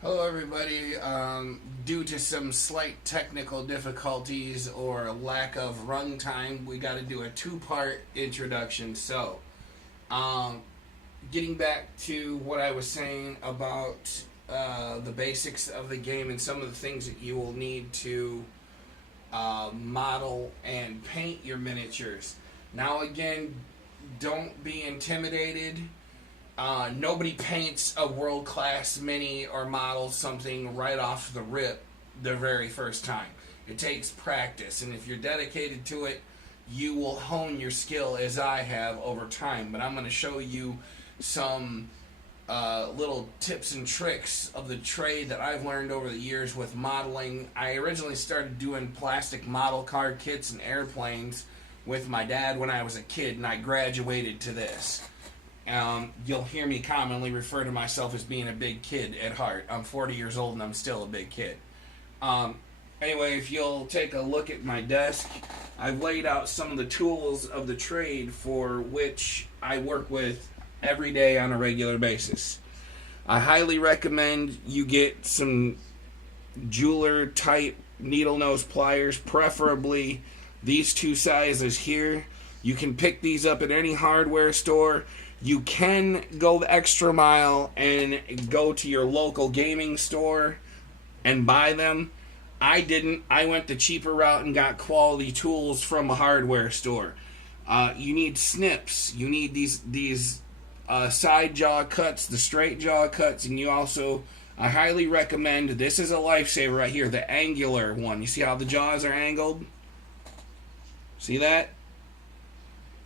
Hello, everybody. Due to some slight technical difficulties or lack of runtime, we got to do a two-part introduction. Um, Getting back to what I was saying about the basics of the game and some of the things that you will need to model and paint your miniatures. Now, again, don't be intimidated. Nobody paints a world class mini or models something right off the rip the very first time. It takes practice, and if you're dedicated to it, you will hone your skill as I have over time. But I'm going to show you some little tips and tricks of the trade that I've learned over the years with modeling. I originally started doing plastic model car kits and airplanes with my dad when I was a kid, and I graduated to this. You'll hear me commonly refer to myself as being a big kid at heart. I'm 40 years old and I'm still a big kid. Um, anyway, if you'll take a look at my desk, I've laid out some of the tools of the trade for which I work with every day on a regular basis. I highly recommend you get some jeweler type needle nose pliers, preferably these two sizes here. You can pick these up at any hardware store. You can go the extra mile and go to your local gaming store and buy them. I didn't. I went the cheaper route and got quality tools from a hardware store. You need snips. You need these side jaw cuts, the straight jaw cuts, and you also, I highly recommend, this is a lifesaver right here, the angular one. You see how the jaws are angled? See that?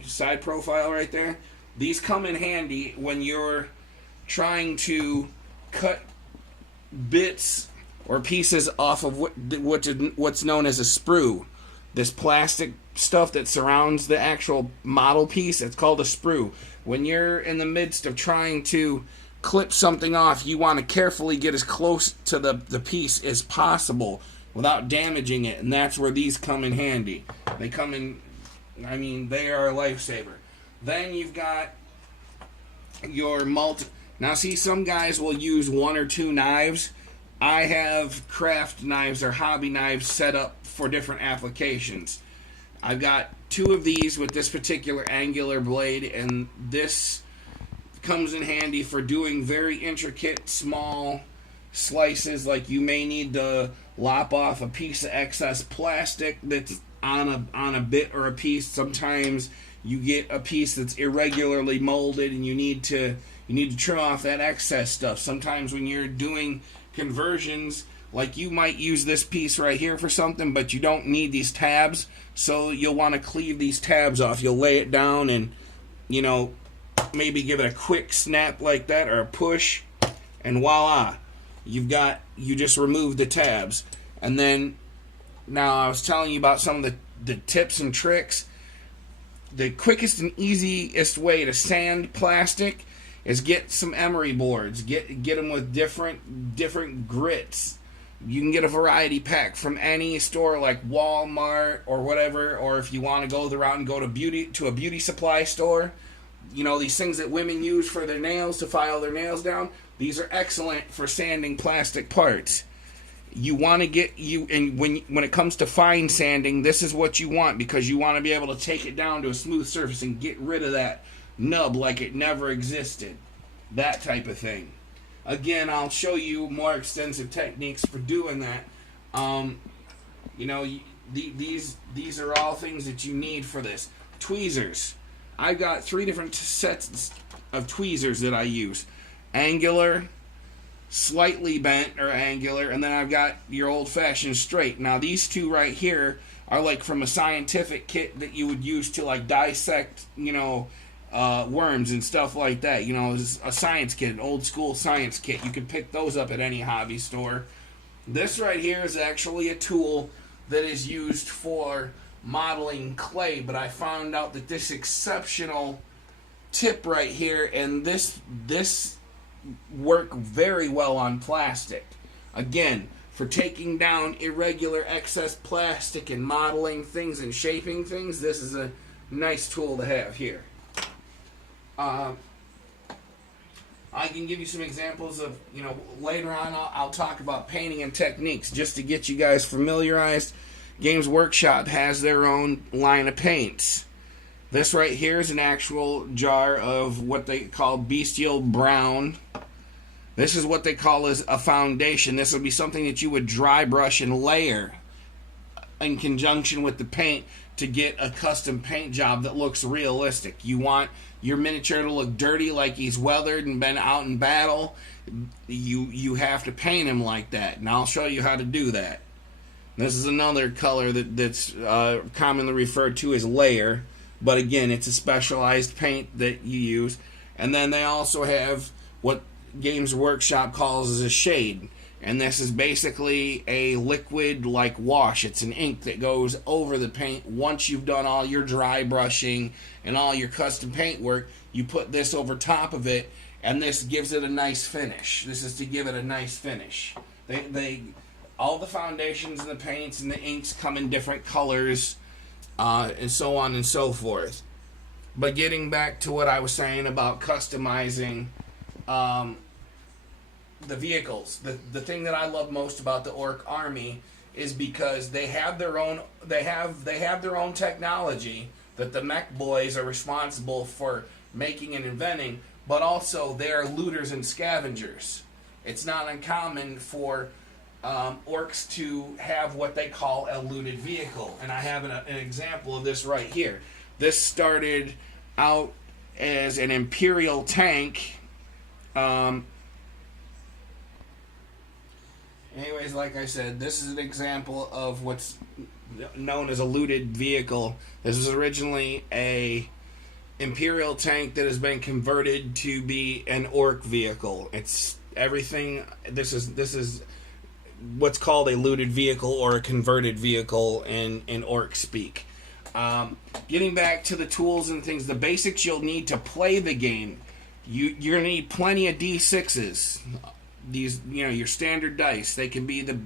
Side profile right there. These come in handy when you're trying to cut bits or pieces off of what's known as a sprue. This plastic stuff that surrounds the actual model piece, it's called a sprue. When you're in the midst of trying to clip something off, you want to carefully get as close to the piece as possible without damaging it, and that's where these come in handy. They come in, they are a lifesaver. Then you've got your Now, see, some guys will use one or two knives. I have craft knives or hobby knives set up for different applications. I've got two of these with this particular angular blade, and this comes in handy for doing very intricate, small slices. Like you may need to lop off a piece of excess plastic that's on a bit or a piece. Sometimes you get a piece that's irregularly molded and you need to trim off that excess stuff. Sometimes when you're doing conversions, like you might use this piece right here for something, but you don't need these tabs, so you'll want to cleave these tabs off. You'll lay it down and maybe give it a quick snap like that or a push, and voila, you just removed the tabs. And then, now I was telling you about some of the tips and tricks. The quickest and easiest way to sand plastic is get some emery boards. Get them with different grits. You can get a variety pack from any store like Walmart or whatever, or if you want to go the route and go to a beauty supply store, these things that women use for their nails to file their nails down. These are excellent for sanding plastic parts. You want to and when it comes to fine sanding, this is what you want, because you want to be able to take it down to a smooth surface and get rid of that nub like it never existed. That type of thing. Again, I'll show you more extensive techniques for doing that. These are all things that you need for this. Tweezers. I've got 3 different sets of tweezers that I use. Angular, slightly bent or angular, and then I've got your old-fashioned straight. Now, these two right here are like from a scientific kit that you would use to like dissect, worms and stuff like that. A science kit, an old school science kit. You can pick those up at any hobby store. This right here is actually a tool that is used for modeling clay, but I found out that this exceptional tip right here and this work very well on plastic. Again, for taking down irregular excess plastic and modeling things and shaping things, this is a nice tool to have here. I can give you some examples of, later on I'll talk about painting and techniques just to get you guys familiarized. Games Workshop has their own line of paints. This right here is an actual jar of what they call Bestial Brown. This is what they call as a foundation. This would be something that you would dry brush and layer in conjunction with the paint to get a custom paint job that looks realistic. You want your miniature to look dirty, like he's weathered and been out in battle. You have to paint him like that, and I'll show you how to do that. This is another color that's commonly referred to as layer, but again, it's a specialized paint that you use. And then they also have what Games Workshop calls as a shade. And this is basically a liquid like wash. It's an ink that goes over the paint. Once you've done all your dry brushing and all your custom paint work, you put this over top of it, and this gives it a nice finish. This is to give it a nice finish. All the foundations and the paints and the inks come in different colors, and so on and so forth. But getting back to what I was saying about customizing the vehicles, the thing that I love most about the Orc Army is because they have their own technology that the mech boys are responsible for making and inventing, but also they're looters and scavengers. It's not uncommon for orcs to have what they call a looted vehicle, and I have an example of this right here. This started out as an Imperial tank. Anyways, like I said, this is an example of what's known as a looted vehicle. This was originally a Imperial tank that has been converted to be an orc vehicle. It's everything. This is what's called a looted vehicle or a converted vehicle in orc speak. Getting back to the tools and things, the basics you'll need to play the game. You're gonna need plenty of D6s. These, your standard dice. They can be the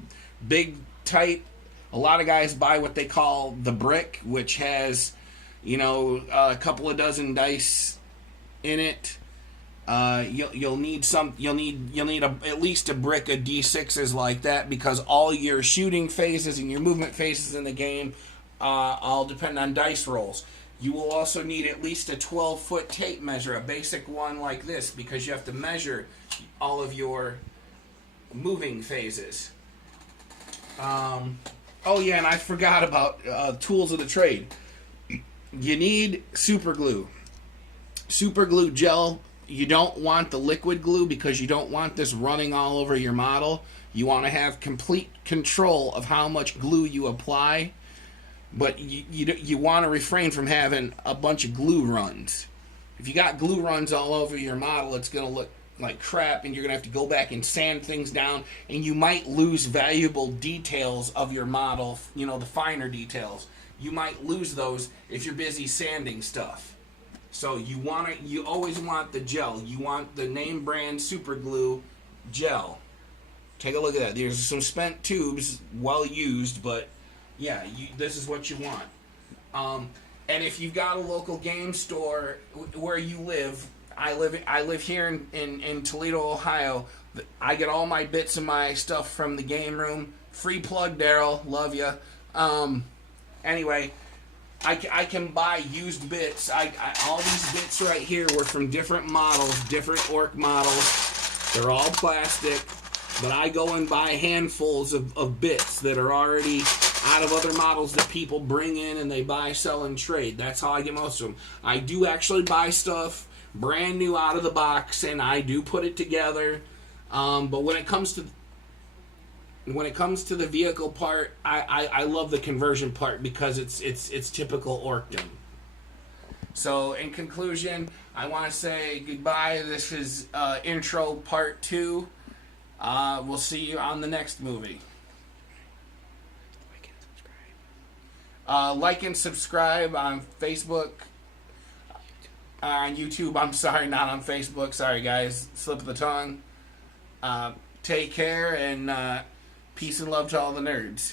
big type. A lot of guys buy what they call the brick, which has, a couple of dozen dice in it. You'll need at least a brick of D6s like that, because all your shooting phases and your movement phases in the game all depend on dice rolls. You will also need at least a 12-foot tape measure, a basic one like this, because you have to measure all of your moving phases. Oh yeah, and I forgot about tools of the trade. You need super glue. Super glue gel. You don't want the liquid glue because you don't want this running all over your model. You want to have complete control of how much glue you apply, but you want to refrain from having a bunch of glue runs. If you got glue runs all over your model, it's going to look like crap, and you're going to have to go back and sand things down, and you might lose valuable details of your model, the finer details. You might lose those if you're busy sanding stuff. So you always want the gel. You want the name brand super glue gel. Take a look at that. There's some spent tubes, well used, but yeah, this is what you want. And if you've got a local game store where you live, I live here in Toledo, Ohio. I get all my bits and my stuff from the game room. Free plug, Daryl. Love ya. Anyway, I can buy used bits. All these bits right here were from different models, different orc models. They're all plastic, but I go and buy handfuls of bits that are already out of other models that people bring in and they buy, sell, and trade. That's how I get most of them. I do actually buy stuff brand new out of the box, and I do put it together. But when it comes to the vehicle part, I love the conversion part because it's typical orcdom. So in conclusion, I want to say goodbye. This is intro part 2. We'll see you on the next movie. Like and subscribe on Facebook. On YouTube, I'm sorry, not on Facebook. Sorry, guys. Slip of the tongue. Take care, and peace and love to all the nerds.